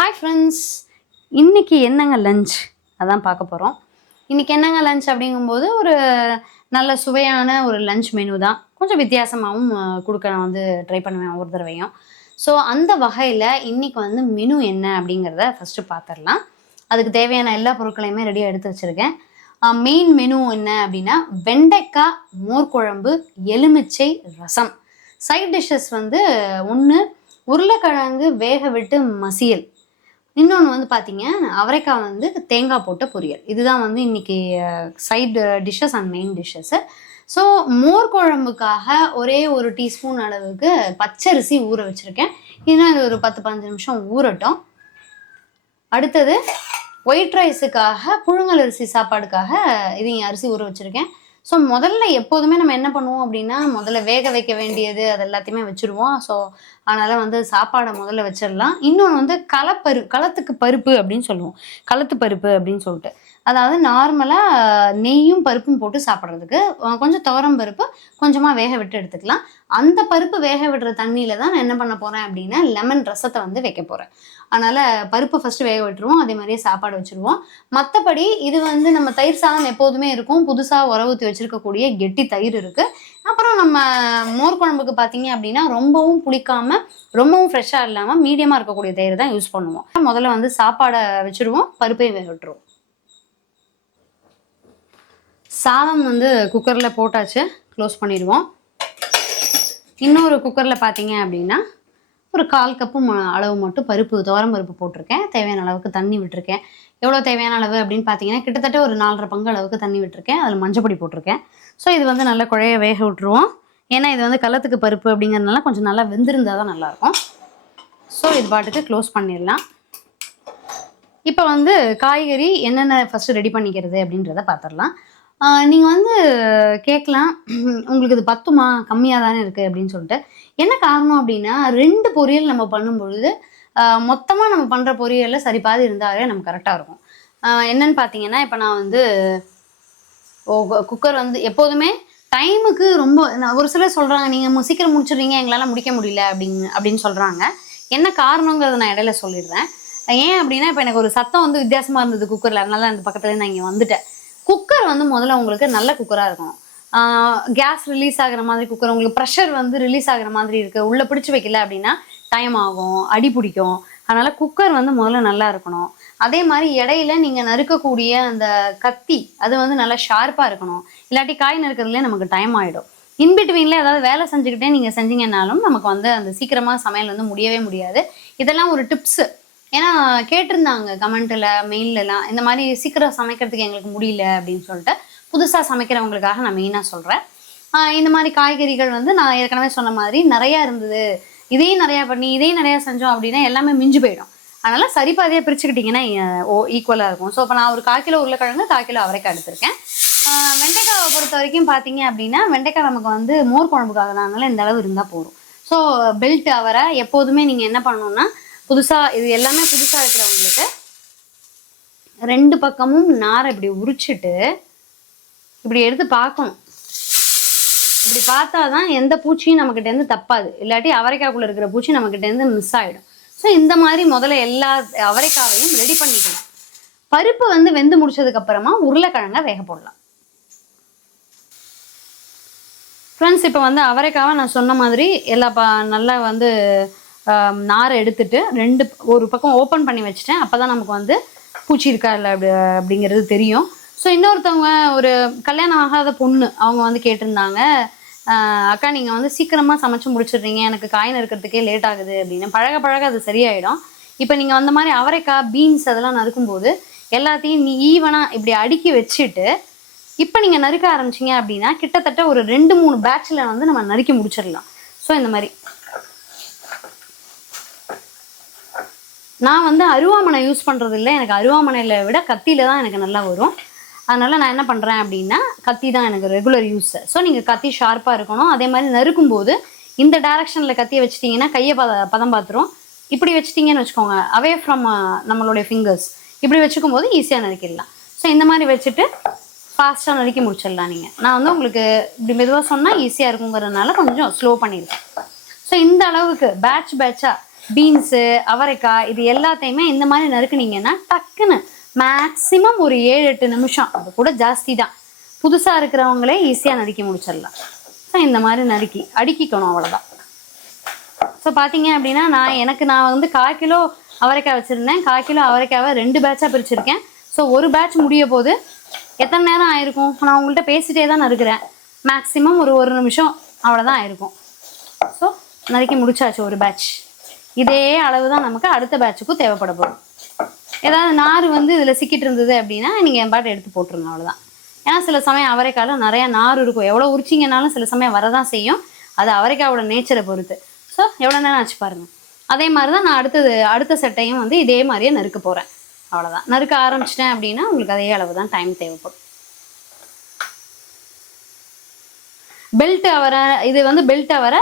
Hi friends இன்றைக்கி என்னங்க lunch அதான் பார்க்க போகிறோம் இன்றைக்கி என்னங்க லஞ்ச் அப்படிங்கும்போது ஒரு நல்ல சுவையான ஒரு லஞ்ச் மெனு தான். கொஞ்சம் வித்தியாசமாகவும் கொடுக்க நான் வந்து ட்ரை பண்ணுவேன் ஒரு தடவையும். ஸோ அந்த வகையில் இன்றைக்கி வந்து மெனு என்ன அப்படிங்கிறத ஃபஸ்ட்டு பார்த்துடலாம் அதுக்கு தேவையான எல்லா பொருட்களையுமே ரெடியாக எடுத்து வச்சுருக்கேன். மெயின் மெனு என்ன அப்படின்னா வெண்டைக்காய் மோர்க்குழம்பு எலுமிச்சை ரசம். சைட் டிஷ்ஷஸ் வந்து ஒன்று உருளைக்கிழங்கு வேக விட்டு மசியல். இன்னொன்று வந்து பார்த்தீங்க அவரைக்காய் வந்து தேங்காய் போட்ட பொரியல். இதுதான் வந்து இன்னைக்கு side dishes and main dishes so மோர் குழம்புக்காக ஒரே ஒரு டீஸ்பூன் அளவுக்கு பச்சரிசி ஊற வச்சுருக்கேன். இன்னும் அது ஒரு பத்து பதினஞ்சு நிமிஷம் ஊறட்டும். அடுத்தது ஒயிட் ரைஸுக்காக புழுங்கல் அரிசி சாப்பாடுக்காக இதையும் அரிசி ஊற வச்சுருக்கேன். ஸோ முதல்ல எப்போதுமே நம்ம என்ன பண்ணுவோம் அப்படின்னா முதல்ல வேக வைக்க வேண்டியது அது எல்லாத்தையுமே வச்சுருவோம். ஸோ அதனால் வந்து சாப்பாடை முதல்ல வச்சிடலாம். இன்னொன்று வந்து களப்பரு களத்துக்கு பருப்பு அப்படின்னு சொல்லுவோம். களத்து பருப்பு அப்படின்னு சொல்லிட்டு. அதாவது நார்மலாக நெய்யும் பருப்பும் போட்டு சாப்பிட்றதுக்கு கொஞ்சம் துவரம் பருப்பு கொஞ்சமாக வேக விட்டு எடுத்துக்கலாம். அந்த பருப்பு வேக விடுற தண்ணியில் தான் நான் என்ன பண்ண போகிறேன் அப்படின்னா லெமன் ரசத்தை வந்து வைக்க போகிறேன் அதனால் பருப்பு ஃபஸ்ட்டு வேக விட்டுருவோம். அதே மாதிரியே சாப்பாடு வச்சுருவோம். மற்றபடி இது வந்து நம்ம தயிர் சாதம் எப்போதுமே இருக்கும். புதுசாக உறவு வச்சுருக்கக்கூடிய கெட்டி தயிர் இருக்குது அப்புறம் நம்ம மோர் குழம்புக்கு பார்த்தீங்க அப்படின்னா ரொம்பவும் புளிக்காமல் ரொம்பவும் ஃப்ரெஷ்ஷாக இல்லாமல் மீடியமாக இருக்கக்கூடிய தயிர் தான் யூஸ் பண்ணுவோம். முதல்ல வந்து சாப்பாடை வச்சுருவோம் பருப்பையும் வேக விட்டுருவோம். சாதம் வந்து குக்கரில் போட்டாச்சு க்ளோஸ் பண்ணிடுவோம். இன்னொரு குக்கரில் பார்த்தீங்க அப்படின்னா ஒரு கால் கப்பு ம- அளவு மட்டும் பருப்பு துவரம் பருப்பு போட்டிருக்கேன். தேவையான அளவுக்கு தண்ணி விட்டுருக்கேன். எவ்வளோ தேவையான அளவு அப்படின்னு பார்த்தீங்கன்னா கிட்டத்தட்ட ஒரு நாலரை பங்கு அளவுக்கு தண்ணி விட்டுருக்கேன். அதில் மஞ்சப்பொடி போட்டிருக்கேன். ஸோ இது வந்து நல்லா குழைய வேக விட்டுருவோம். ஏன்னா இது வந்து கள்ளத்துக்கு பருப்பு அப்படிங்கிறதுனால கொஞ்சம் நல்லா வெந்திருந்தால் தான் நல்லாயிருக்கும். ஸோ இது பாட்டுக்கு க்ளோஸ் பண்ணிடலாம். இப்போ வந்து காய்கறி என்னென்ன ஃபஸ்ட்டு ரெடி பண்ணிக்கிறது அப்படின்றத பார்த்துடலாம் நீங்கள் வந்து கேட்கலாம். உங்களுக்கு இது பத்துமா? கம்மியாக தானே இருக்குது அப்படின்னு சொல்லிட்டு. என்ன காரணம் அப்படின்னா ரெண்டு பொரியல் நம்ம பண்ணும்பொழுது மொத்தமாக நம்ம பண்ணுற பொரியலில் சரி பாதி இருந்தாலே நமக்கு கரெக்டாக இருக்கும். என்னன்னு பார்த்தீங்கன்னா இப்போ நான் வந்து குக்கர் வந்து எப்போதுமே டைமுக்கு ரொம்ப நான் ஒரு சிலர் சொல்கிறாங்க நீங்கள் சீக்கிரம் முடிச்சிடுறீங்க எங்களால் முடிக்க முடியல அப்படிங்க அப்படின்னு சொல்கிறாங்க என்ன காரணங்கிறத நான் இடையில சொல்லிடுறேன். ஏன் அப்படின்னா இப்போ எனக்கு ஒரு சத்தம் வந்து வித்தியாசமாக இருந்தது குக்கரில் அதனால அந்த பக்கத்துலேருந்து நான் இங்கே வந்துட்டேன். குக்கர் வந்து முதல்ல உங்களுக்கு நல்ல குக்கராக இருக்கணும். கேஸ் ரிலீஸ் ஆகிற மாதிரி குக்கர் உங்களுக்கு ப்ரெஷர் வந்து ரிலீஸ் ஆகிற மாதிரி இருக்குது உள்ளே பிடிச்சி வைக்கல அப்படின்னா டைம் ஆகும் அடி பிடிக்கும். அதனால் குக்கர் வந்து முதல்ல நல்லா இருக்கணும். அதே மாதிரி இடையில நீங்கள் நறுக்கக்கூடிய அந்த கத்தி அது வந்து நல்லா ஷார்ப்பாக இருக்கணும். இல்லாட்டி காய் நறுக்கிறதுலே நமக்கு டைம் ஆகிடும் இன்பிட்வீனில் ஏதாவது வேலை செஞ்சுக்கிட்டே நீங்கள் செஞ்சீங்கன்னாலும் நமக்கு வந்து அந்த சீக்கிரமாக சமையல் வந்து முடியவே முடியாது. இதெல்லாம் ஒரு டிப்ஸு ஏன்னா கேட்டிருந்தாங்க கமெண்ட்டில் மெயிலெலாம் இந்த மாதிரி சீக்கிரம் சமைக்கிறதுக்கு எங்களுக்கு முடியல அப்படின்னு சொல்லிட்டு புதுசாக சமைக்கிறவங்களுக்காக நான் மெயினாக சொல்கிறேன் இந்த மாதிரி காய்கறிகள் வந்து நான் ஏற்கனவே சொன்ன மாதிரி நிறையா இருந்தது. இதையும் நிறையா பண்ணி இதையும் நிறையா செஞ்சோம் அப்படின்னா எல்லாமே மிஞ்சு போயிடும். அதனால் சரி பாதியாக பிரிச்சுக்கிட்டிங்கன்னா ஓ ஈக்குவலாக இருக்கும். ஸோ இப்போ நான் ஒரு கால் கிலோ உருளைக்கிழங்கு கால் கிலோ அவரைக்காய் எடுத்திருக்கேன். வெண்டைக்காவை பொறுத்த வரைக்கும் பார்த்தீங்க அப்படின்னா வெண்டைக்காய் நமக்கு வந்து மோர் குழம்புக்காக தான் இந்த அளவு இருந்தால் போதும். ஸோ பெல்ட் அவரை எப்போதுமே நீங்கள் என்ன பண்ணணும்னா புதுசாக இது எல்லாமே புதுசாக இருக்கிறவங்களுக்கு ரெண்டு பக்கமும் நாரை இப்படி உரிச்சிட்டு இப்படி எடுத்து பார்க்கணும். இப்படி பார்த்தா தான் எந்த பூச்சியும் நம்மக்கிட்டேருந்து தப்பாது. இல்லாட்டி அவரைக்காய்க்குள்ளே இருக்கிற பூச்சி நம்மக்கிட்டேருந்து மிஸ் ஆகிடும் ஸோ இந்த மாதிரி முதல்ல எல்லா அவரைக்காவையும் ரெடி பண்ணிக்கணும். பருப்பு வந்து வெந்து முடிச்சதுக்கு அப்புறமா உருளைக்கிழங்க வேக போடலாம். ஃப்ரெண்ட்ஸ் இப்போ வந்து அவரைக்காவை நான் சொன்ன மாதிரி எல்லா ப நல்லா வந்து நாரை எடுத்துட்டு ரெண்டு ஒரு பக்கம் ஓப்பன் பண்ணி வச்சுட்டேன். அப்போ தான் நமக்கு வந்து பூச்சி இருக்கா இல்லை அப்படி அப்படிங்கிறது தெரியும். ஸோ இன்னொருத்தவங்க ஒரு கல்யாணம் ஆகாத பொண்ணு அவங்க வந்து கேட்டிருந்தாங்க அக்கா நீங்கள் வந்து சீக்கிரமாக சமைச்சு முடிச்சிடுறீங்க எனக்கு காய் நறுக்கிறதுக்கே லேட் ஆகுது அப்படின்னு. பழக பழக அது சரியாயிடும். இப்போ நீங்கள் அந்த மாதிரி அவரைக்காய் பீன்ஸ் அதெல்லாம் நறுக்கும்போது எல்லாத்தையும் நீ ஈவனாக இப்படி அடுக்கி வச்சுட்டு இப்போ நீங்கள் நறுக்க ஆரம்பிச்சிங்க அப்படின்னா கிட்டத்தட்ட ஒரு ரெண்டு மூணு பேட்சில் வந்து நம்ம நறுக்கி முடிச்சிடலாம். ஸோ இந்த மாதிரி. நான் வந்து அருவாமனை யூஸ் பண்ணுறது இல்லை எனக்கு அருவாமனையில் விட கத்தியில் தான் எனக்கு நல்லா வரும். அதனால் நான் என்ன பண்ணுறேன் அப்படின்னா கத்தி தான் எனக்கு ரெகுலர் யூஸ் ஸோ நீங்கள் கத்தி ஷார்ப்பாக இருக்கணும். அதே மாதிரி நறுக்கும் போது இந்த டேரக்ஷனில் கத்தியை வச்சிட்டிங்கன்னா கையை பத பதம் பார்த்துரும் இப்படி வச்சிட்டிங்கன்னு வச்சுக்கோங்க அவே ஃப்ரம் uh, நம்மளுடைய ஃபிங்கர்ஸ் இப்படி வச்சுக்கும் போது ஈஸியாக நறுக்கிடலாம். ஸோ இந்த மாதிரி வச்சுட்டு ஃபாஸ்ட்டாக நறுக்கி முடிச்சிடலாம் நீங்கள் நான் வந்து உங்களுக்கு இப்படி மெதுவாக சொன்னால் ஈஸியாக இருக்குங்கிறதுனால கொஞ்சம் ஸ்லோ பண்ணியிருக்கேன் ஸோ இந்த அளவுக்கு பேட்ச் பேட்சாக பீன்ஸு அவரைக்காய் இது எல்லாத்தையுமே இந்த மாதிரி நறுக்குனீங்கன்னா டக்குன்னு மேக்ஸிமம் ஒரு ஏழு எட்டு நிமிஷம். அது கூட ஜாஸ்தி தான் புதுசாக இருக்கிறவங்களே ஈஸியாக நறுக்கி முடிச்சிடலாம். ஸோ இந்த மாதிரி நறுக்கி. அடுக்கிக்கணும் அவ்வளோதான் ஸோ பார்த்தீங்க அப்படின்னா நான் எனக்கு நான் வந்து கால் கிலோ அவரைக்காய் வச்சுருந்தேன். கால் கிலோ அவரைக்காவை ரெண்டு பேட்சாக பிரிச்சிருக்கேன். ஸோ ஒரு பேட்ச் முடிய போது எத்தனை நேரம் ஆயிருக்கும்? நான் உங்கள்கிட்ட பேசிட்டே தான் நறுக்கிறேன். மேக்ஸிமம் ஒரு ஒரு நிமிஷம் அவ்வளோதான் ஆயிருக்கும். ஸோ நறுக்கி முடிச்சாச்சு ஒரு பேட்ச் இதே அளவு தான் நமக்கு அடுத்த பேட்சுக்கும் தேவைப்பட போகும் ஏதாவது நார் வந்து இதில் சிக்கிட்டு இருந்தது அப்படின்னா நீங்கள் என் பாட்டை எடுத்து போட்டுருங்க அவ்வளோதான் ஏன்னா சில சமயம் அவரைக்காயில் நிறையா நார் இருக்கும். எவ்வளோ உரிச்சிங்கனாலும் சில சமயம் வரதான் செய்யும். அது அவரைக்காயோட நேச்சரை பொறுத்து. ஸோ எவ்வளோ நேரம் ஆச்சு பாருங்க. அதே மாதிரி தான் நான் அடுத்தது அடுத்த சட்டையும் வந்து இதே மாதிரியே நறுக்க போகிறேன் அவ்வளோதான் நறுக்க ஆரம்பிச்சிட்டேன் அப்படின்னா உங்களுக்கு அதே அளவு தான் டைம் தேவைப்படும். பெல்ட் அவரை இது வந்து பெல்ட் அவரை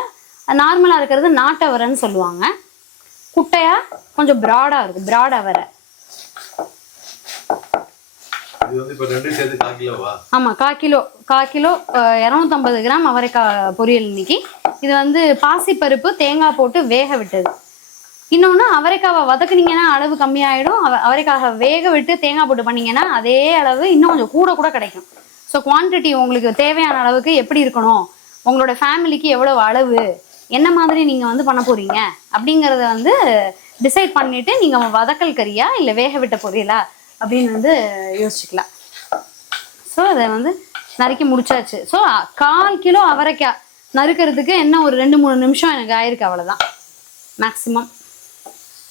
நார்மலாக இருக்கிறது நாட்டு அவரைன்னு சொல்லுவாங்க. குட்டையாக கொஞ்சம் ப்ராடாக இருக்கும் ப்ராட் அவரை இது வந்து இப்ப ரெண்டு சேர்த்து கால் கிலோவா ஆமாம் கா கிலோ கா கிலோ இரநூத்தம்பது கிராம் அவரைக்காய் பொரியல் இன்னைக்கு. இது வந்து பாசிப்பருப்பு தேங்காய் போட்டு வேக விட்டது. இன்னொன்று அவரைக்காவை வதக்குனீங்கன்னா அளவு கம்மியாயிடும். அவ அவரைக்காவை வேக விட்டு தேங்காய் போட்டு பண்ணீங்கன்னா அதே அளவு இன்னும் கொஞ்சம் கூட கூட கிடைக்கும். ஸோ குவான்டிட்டி உங்களுக்கு தேவையான அளவுக்கு எப்படி இருக்கணும்? உங்களோட ஃபேமிலிக்கு எவ்வளவு அளவு? என்ன மாதிரி நீங்கள் வந்து பண்ண போறீங்க? அப்படிங்கிறத வந்து டிசைட் பண்ணிட்டு நீங்கள் வதக்கல் கறியா இல்லை வேக விட்ட பொரியலா? அப்படின்னு வந்து யோசிச்சுக்கலாம். ஸோ அதை வந்து நறுக்கி முடிச்சாச்சு. ஸோ கால் கிலோ அவரைக்காய் நறுக்கிறதுக்கு என்ன ஒரு ரெண்டு மூணு நிமிஷம் எனக்கு ஆயிருக்கு அவ்வளோதான் மேக்ஸிமம்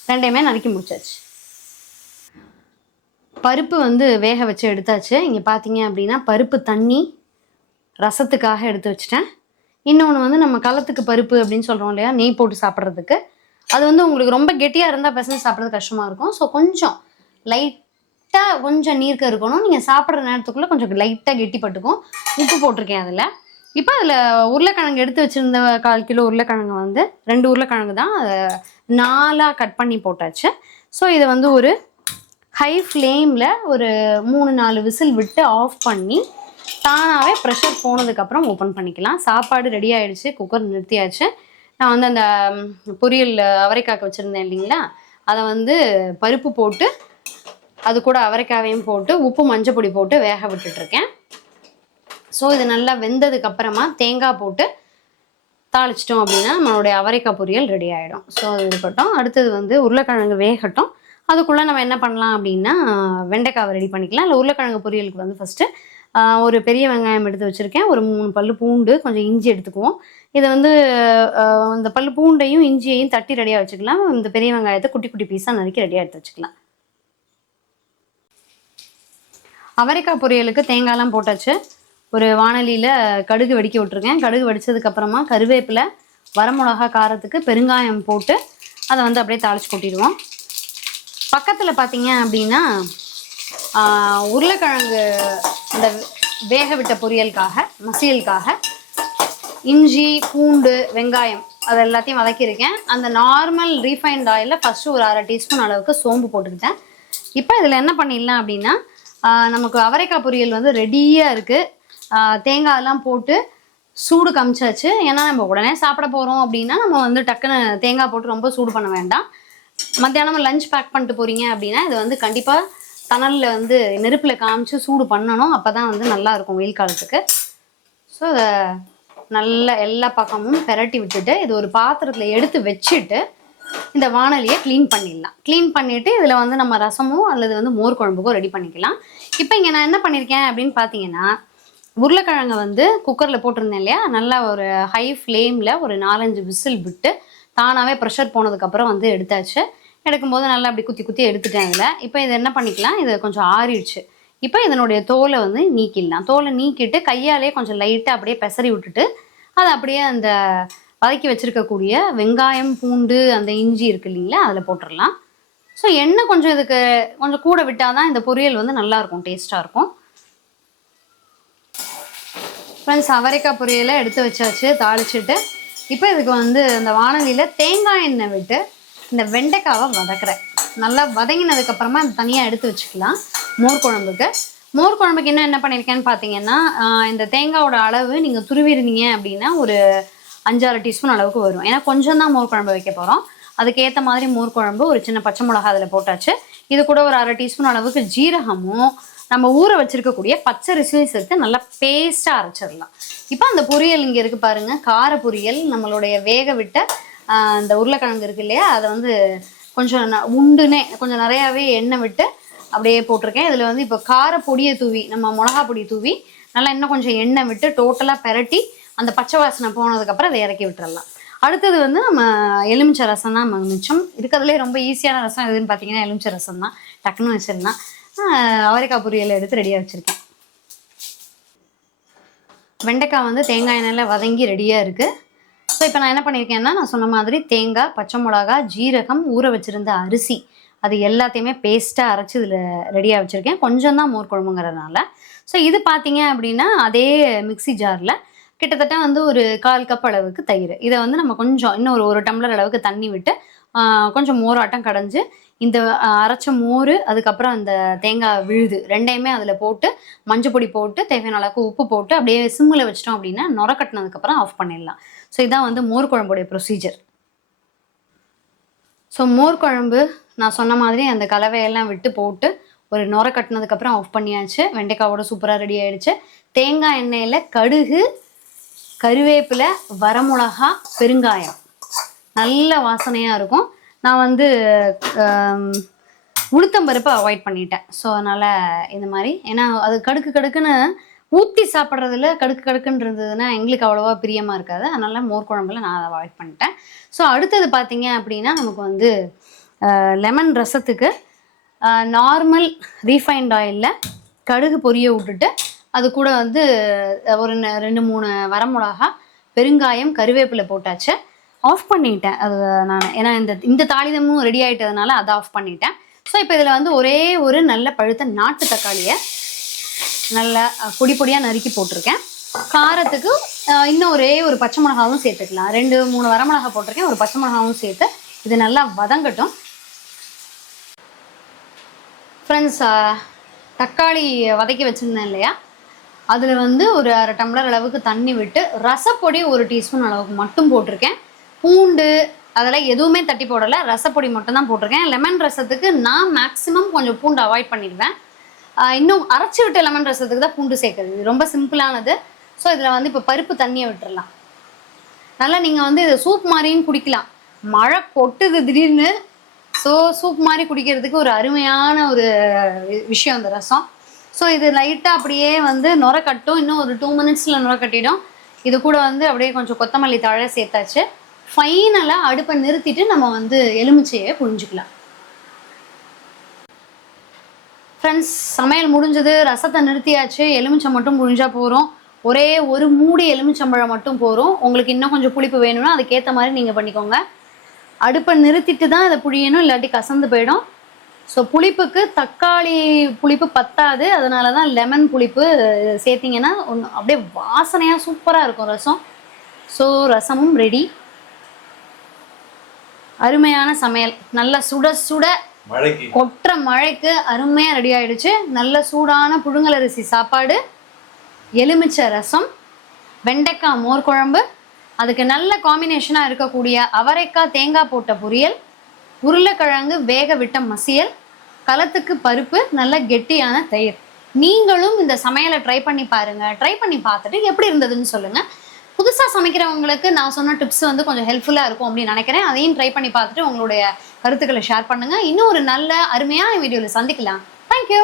ரெண்டையுமே நறுக்கி முடிச்சாச்சு. பருப்பு வந்து வேக வச்சு எடுத்தாச்சு. இங்கே பார்த்தீங்க அப்படின்னா பருப்பு தண்ணி ரசத்துக்காக எடுத்து வச்சிட்டேன். இன்னொன்று வந்து நம்ம களத்துக்கு பருப்பு அப்படின்னு சொல்கிறோம் இல்லையா நெய் போட்டு சாப்பிட்றதுக்கு. அது வந்து உங்களுக்கு ரொம்ப கெட்டியாக இருந்தால் பசங்க சாப்பிட்றது கஷ்டமாக இருக்கும். ஸோ கொஞ்சம் லைட் லைட்டாக கொஞ்சம் நீர்க்க இருக்கணும். நீங்கள் சாப்பிட்ற நேரத்துக்குள்ளே கொஞ்சம் லைட்டாக கெட்டிப்பட்டுக்கும். உப்பு போட்டிருக்கேன் அதில். இப்போ அதில் உருளைக்கிழங்கு எடுத்து வச்சுருந்த கால் கிலோ உருளைக்கிழங்கு வந்து ரெண்டு உருளைக்கிழங்கு தான். அதை நாலாக கட் பண்ணி போட்டாச்சு. ஸோ இதை வந்து ஒரு ஹை ஃப்ளேமில் ஒரு மூணு நாலு விசில் விட்டு ஆஃப் பண்ணி தானாகவே ப்ரெஷர் போனதுக்கப்புறம் ஓப்பன் பண்ணிக்கலாம். சாப்பாடு ரெடி ஆகிடுச்சு குக்கர் நிறுத்தியாச்சு. நான் வந்து அந்த பொரியல் அவரைக்காய்க்கு வச்சுருந்தேன் இல்லைங்களா? அதை வந்து பருப்பு போட்டு அது கூட அவரைக்காவையும் போட்டு உப்பு மஞ்சள் பொடி போட்டு வேக விட்டுட்ருக்கேன். ஸோ இது நல்லா வெந்ததுக்கு அப்புறமா தேங்காய் போட்டு தாளிச்சிட்டோம் அப்படின்னா நம்மளுடைய அவரைக்காய் பொரியல் ரெடி ஆகிடும் ஸோ அது இருக்கட்டும். அடுத்தது வந்து உருளைக்கிழங்கு வேகட்டும். அதுக்குள்ளே நம்ம என்ன பண்ணலாம் அப்படின்னா வெண்டைக்காவை ரெடி பண்ணிக்கலாம். இல்லை உருளைக்கிழங்கு பொரியலுக்கு வந்து ஃபஸ்ட்டு ஒரு பெரிய வெங்காயம் எடுத்து வச்சுருக்கேன். ஒரு மூணு பல் பூண்டு கொஞ்சம் இஞ்சி எடுத்துக்குவோம். இதை வந்து இந்த பல் பூண்டையும் இஞ்சியையும் தட்டி ரெடியாக வச்சுக்கலாம். இந்த பெரிய வெங்காயத்தை குட்டி குட்டி பீஸாக நறுக்கி ரெடியாக எடுத்து வச்சுக்கலாம். அவரைக்காய் பொரியலுக்கு தேங்காயெலாம் போட்டாச்சு. ஒரு வாணலியில் கடுகு வெடிக்க விட்டுருக்கேன். கடுகு வெடிச்சதுக்கப்புறமா கருவேப்பிலை வரமிளகா காரத்துக்கு பெருங்காயம் போட்டு அதை வந்து அப்படியே தாளிச்சு கொட்டிடுவோம். பக்கத்தில் பார்த்தீங்க அப்படின்னா உருளைக்கிழங்கு இந்த வேக விட்ட பொரியலுக்காக மசியலுக்காக இஞ்சி பூண்டு வெங்காயம் அது எல்லாத்தையும் வதக்கியிருக்கேன். அந்த நார்மல் ரீஃபைண்ட் ஆயிலில் ஃபஸ்ட்டு ஒரு அரை டீஸ்பூன் அளவுக்கு சோம்பு போட்டுக்கிட்டேன். இப்போ இதில் என்ன பண்ணிடலாம் அப்படின்னா நமக்கு அவரைக்காய் பொரியல் வந்து ரெடியாக இருக்குது தேங்காயெல்லாம் போட்டு சூடு காமிச்சாச்சு. ஏன்னா நம்ம உடனே சாப்பிட போகிறோம் அப்படின்னா நம்ம வந்து டக்குன்னு தேங்காய் போட்டு ரொம்ப சூடு பண்ண வேண்டாம். மத்தியானம் லஞ்ச் பேக் பண்ணிட்டு போகிறீங்க அப்படின்னா இது வந்து கண்டிப்பாக தணலில் வந்து நெருப்பில் காமிச்சு சூடு பண்ணணும். அப்போ தான் வந்து நல்லா இருக்கும் வெயில் காலத்துக்கு. ஸோ அதை நல்லா எல்லா பக்கமும் பெரட்டி விட்டுட்டு இது ஒரு பாத்திரத்தில் எடுத்து வச்சுட்டு இந்த வாணலியை க்ளீன் பண்ணிடலாம். க்ளீன் பண்ணிவிட்டு இதில் வந்து நம்ம ரசமோ அல்லது வந்து மோர் குழம்புக்கோ ரெடி பண்ணிக்கலாம். இப்போ இங்கே நான் என்ன பண்ணியிருக்கேன் அப்படின்னு பார்த்தீங்கன்னா உருளைக்கிழங்கை வந்து குக்கரில் போட்டிருந்தேன் இல்லையா? நல்லா ஒரு ஹை ஃப்ளேமில் ஒரு நாலஞ்சு விசில் விட்டு தானாகவே ப்ரெஷர் போனதுக்கப்புறம் வந்து எடுத்தாச்சு. எடுக்கும்போது நல்லா அப்படி குத்தி குத்தி எடுத்துட்டேன் இதில். இப்போ இதை என்ன பண்ணிக்கலாம்? இது கொஞ்சம் ஆறிடுச்சு. இப்போ இதனுடைய தோலை வந்து நீக்கிடலாம். தோலை நீக்கிட்டு கையாலே கொஞ்சம் லைட்டாக அப்படியே பெசரி விட்டுட்டு அதை அப்படியே அந்த வதக்கி வச்சிருக்கக்கூடிய வெங்காயம் பூண்டு அந்த இஞ்சி இருக்கு இல்லைங்களா? அதில் போட்டுடலாம் ஸோ எண்ணெய் கொஞ்சம் இதுக்கு கொஞ்சம் கூட விட்டால் தான் இந்த பொரியல் வந்து நல்லா இருக்கும் டேஸ்ட்டாக இருக்கும். ஃப்ரெண்ட்ஸ் அவரைக்காய் பொரியலை எடுத்து வச்சாச்சு தாளிச்சிட்டு. இப்போ இதுக்கு வந்து அந்த வானலியில் தேங்காய் எண்ணெய் விட்டு இந்த வெண்டைக்காவை வதக்குறேன். நல்லா வதங்கினதுக்கப்புறமா இந்த தனியாக எடுத்து வச்சுக்கலாம் மோர் குழம்புக்கு. மோர் குழம்புக்கு என்ன என்ன பண்ணியிருக்கேன்னு பார்த்தீங்கன்னா இந்த தேங்காயோட அளவு நீங்கள் துருவிருந்தீங்க அப்படின்னா ஒரு அஞ்சாறு டீஸ்பூன் அளவுக்கு வரும். ஏன்னா கொஞ்சம் தான் மோர் குழம்பு வைக்க போகிறோம் அதுக்கேற்ற மாதிரி மோர் குழம்பு ஒரு சின்ன பச்சை மிளகா அதில் போட்டாச்சு. இது கூட ஒரு அரை டீஸ்பூன் அளவுக்கு ஜீரகமும் நம்ம ஊற வச்சிருக்கக்கூடிய பச்சரிசியும் சேர்த்து நல்லா பேஸ்ட்டாக அரைச்சிடலாம். இப்போ அந்த பொரியல் இங்கே இருக்கு பாருங்க. கார பொரியல் நம்மளுடைய வேக விட்ட அந்த உருளைக்கிழங்கு இருக்கு இல்லையா? அதை வந்து கொஞ்சம் ந- உண்டுனே கொஞ்சம் நிறையாவே எண்ணெய் விட்டு அப்படியே போட்டிருக்கேன். இதில் வந்து இப்போ கார பொடியை தூவி நம்ம மிளகா பொடி தூவி நல்லா இன்னும் கொஞ்சம் எண்ணெய் விட்டு டோட்டலாக பெரட்டி அந்த பச்சை வாசனை போனதுக்கப்புறம் அதை இறக்கி விட்டுறலாம். அடுத்தது வந்து நம்ம எலுமிச்சை ரசம் தான் மிச்சம். இருக்கிறதுலே ரொம்ப ஈஸியான ரசம் எதுன்னு பார்த்தீங்கன்னா எலுமிச்சை ரசம் தான். டக்குன்னு வச்சிருந்தேன் அவரைக்காய் பொரியல் எடுத்து ரெடியாக வச்சுருக்கேன். வெண்டைக்காய் வந்து தேங்காய் எண்ணெயில் வதங்கி ரெடியாக இருக்குது ஸோ இப்போ நான் என்ன பண்ணியிருக்கேன்னா நான் சொன்ன மாதிரி தேங்காய் பச்சை மிளகா ஜீரகம் ஊற வச்சுருந்த அரிசி அது எல்லாத்தையுமே பேஸ்ட்டாக அரைச்சி இதில் ரெடியாக வச்சுருக்கேன். கொஞ்சம் தான் மோர் குழம்புங்கிறதுனால. ஸோ இது பார்த்தீங்க அப்படின்னா அதே மிக்ஸி ஜாரில் கிட்டத்தட்ட வந்து ஒரு கால் கப் அளவுக்கு தயிர். இதை வந்து நம்ம கொஞ்சம் இன்னும் ஒரு ஒரு டம்ளர் அளவுக்கு தண்ணி விட்டு கொஞ்சம் மோராட்டம் கடைஞ்சு இந்த அரைச்ச மோர் அதுக்கப்புறம் அந்த தேங்காய் விழுது ரெண்டையுமே அதில் போட்டு மஞ்சள் பொடி போட்டு தேவையான அளவுக்கு உப்பு போட்டு அப்படியே சிம்மில் வச்சிட்டோம் அப்படின்னா நுர கட்டினதுக்கப்புறம் ஆஃப் பண்ணிடலாம். ஸோ இதான் வந்து மோர் குழம்புடைய ப்ரொசீஜர் ஸோ மோர் குழம்பு நான் சொன்ன மாதிரி அந்த கலவையெல்லாம் விட்டு போட்டு ஒரு நுர கட்டினதுக்கப்புறம் ஆஃப் பண்ணியாச்சு. வெண்டைக்காவோட சூப்பராக ரெடி ஆயிடுச்சு. தேங்காய் எண்ணெயில் கடுகு கருவேப்பிலை வரமிளகா பெருங்காயம். நல்ல வாசனையாக இருக்கும். நான் வந்து உளுத்தம்பருப்பை அவாய்ட் பண்ணிட்டேன். ஸோ அதனால் இந்த மாதிரி. ஏன்னா அது கடுக்கு கடுக்குன்னு ஊற்றி சாப்பிட்றதுல கடுக்கு கடுக்குன்னு இருந்ததுன்னா எங்களுக்கு அவ்வளோவா பிரியமாக இருக்காது. அதனால் மோர் குழம்புல நான் அதை அவாய்ட் பண்ணிட்டேன். ஸோ அடுத்தது பார்த்தீங்க அப்படின்னா நமக்கு வந்து லெமன் ரசத்துக்கு நார்மல் ரீஃபைண்ட் ஆயிலில் கடுகு பொரிய விட்டுட்டு அது கூட வந்து ஒரு ந- ரெண்டு மூணு வரமிளகா பெருங்காயம் கருவேப்பிலை போட்டாச்சு. ஆஃப் பண்ணிட்டேன். அது நான் ஏன்னா இந்த இந்த தாளிதமும் ரெடி ஆகிட்டதுனால அதை ஆஃப் பண்ணிட்டேன். ஸோ இப்போ இதில் வந்து ஒரே ஒரு நல்ல பழுத்த நாட்டு தக்காளியை நல்லா பொடி பொடியாக நறுக்கி போட்டிருக்கேன். காரத்துக்கு இன்னும் ஒரே ஒரு பச்சை மிளகாவும் சேர்த்துக்கலாம். ரெண்டு மூணு வரமிளகா போட்டிருக்கேன். ஒரு பச்சை மிளகாவும் சேர்த்து இது நல்லா வதங்கட்டும். ஃப்ரெண்ட்ஸ் தக்காளி வதக்கி வச்சுருந்தேன் இல்லையா? அதில் வந்து ஒரு அரை டம்ளர் அளவுக்கு தண்ணி விட்டு ரசப்பொடி ஒரு டீஸ்பூன் அளவுக்கு மட்டும் போட்டிருக்கேன். பூண்டு அதெல்லாம் எதுவுமே தட்டி போடலை. ரசப்பொடி மட்டும் தான் போட்டிருக்கேன். லெமன் ரசத்துக்கு நான் மேக்ஸிமம் கொஞ்சம் பூண்டு அவாய்ட் பண்ணிடுவேன். இன்னும் அரைச்சி விட்ட லெமன் ரசத்துக்கு தான் பூண்டு சேர்க்குறது. இது ரொம்ப சிம்பிளானது ஸோ இதில் வந்து இப்போ பருப்பு தண்ணியை விட்டுறலாம். நல்லா நீங்கள் வந்து இதை சூப் மாதிரியும் குடிக்கலாம். மழை கொட்டுது திடீர்னு. ஸோ சூப் மாதிரி குடிக்கிறதுக்கு ஒரு அருமையான ஒரு விஷயம் அந்த ரசம். ஸோ இது லைட்டாக அப்படியே வந்து நுர கட்டும் இன்னும் ஒரு டூ மினிட்ஸில் நுர கட்டிடும் இது கூட வந்து அப்படியே கொஞ்சம் கொத்தமல்லி தழை சேர்த்தாச்சு. ஃபைனலாக அடுப்பை நிறுத்திட்டு நம்ம வந்து எலுமிச்சையை புரிஞ்சுக்கலாம் ஃப்ரெண்ட்ஸ் சமையல் முடிஞ்சது. ரசத்தை நிறுத்தியாச்சு. எலுமிச்சை மட்டும் புரிஞ்சால் போகிறோம் ஒரே ஒரு மூடி எலுமிச்சம்பழம் மட்டும் போகிறோம் உங்களுக்கு இன்னும் கொஞ்சம் புளிப்பு வேணும்னா அதுக்கேற்ற மாதிரி நீங்கள் பண்ணிக்கோங்க. அடுப்பை நிறுத்திட்டு தான் இதை புழியணும். இல்லாட்டி கசந்து போயிடும். ஸோ புளிப்புக்கு தக்காளி புளிப்பு பத்தாது. அதனால தான் லெமன் புளிப்பு சேர்த்திங்கன்னா ஒன்று அப்படியே வாசனையாக சூப்பராக இருக்கும் ரசம். ஸோ ரசமும் ரெடி அருமையான சமையல். நல்லா சுட சுட கொட்டுற மழைக்கு அருமையாக ரெடி ஆயிடுச்சு. நல்ல சூடான புழுங்கலரிசி சாப்பாடு. எலுமிச்சை ரசம் வெண்டைக்காய் மோர் குழம்பு. அதுக்கு நல்ல காம்பினேஷனாக இருக்கக்கூடிய அவரைக்காய் தேங்காய் போட்ட பொரியல். உருளைக்கிழங்கு வேக விட்ட மசியல் களத்துக்கு பருப்பு நல்ல கெட்டியான தயிர். நீங்களும் இந்த சமையலை ட்ரை பண்ணி பாருங்க. ட்ரை பண்ணி பார்த்துட்டு எப்படி இருந்ததுன்னு சொல்லுங்க. புதுசாக சமைக்கிறவங்களுக்கு நான் சொன்ன டிப்ஸ் வந்து கொஞ்சம் ஹெல்ப்ஃபுல்லாக இருக்கும் அப்படின்னு நினைக்கிறேன். அதையும் ட்ரை பண்ணி பார்த்துட்டு உங்களுடைய கருத்துக்களை ஷேர் பண்ணுங்க. இன்னும் ஒரு நல்ல அருமையான வீடியோவில் சந்திக்கலாம். தேங்க்யூ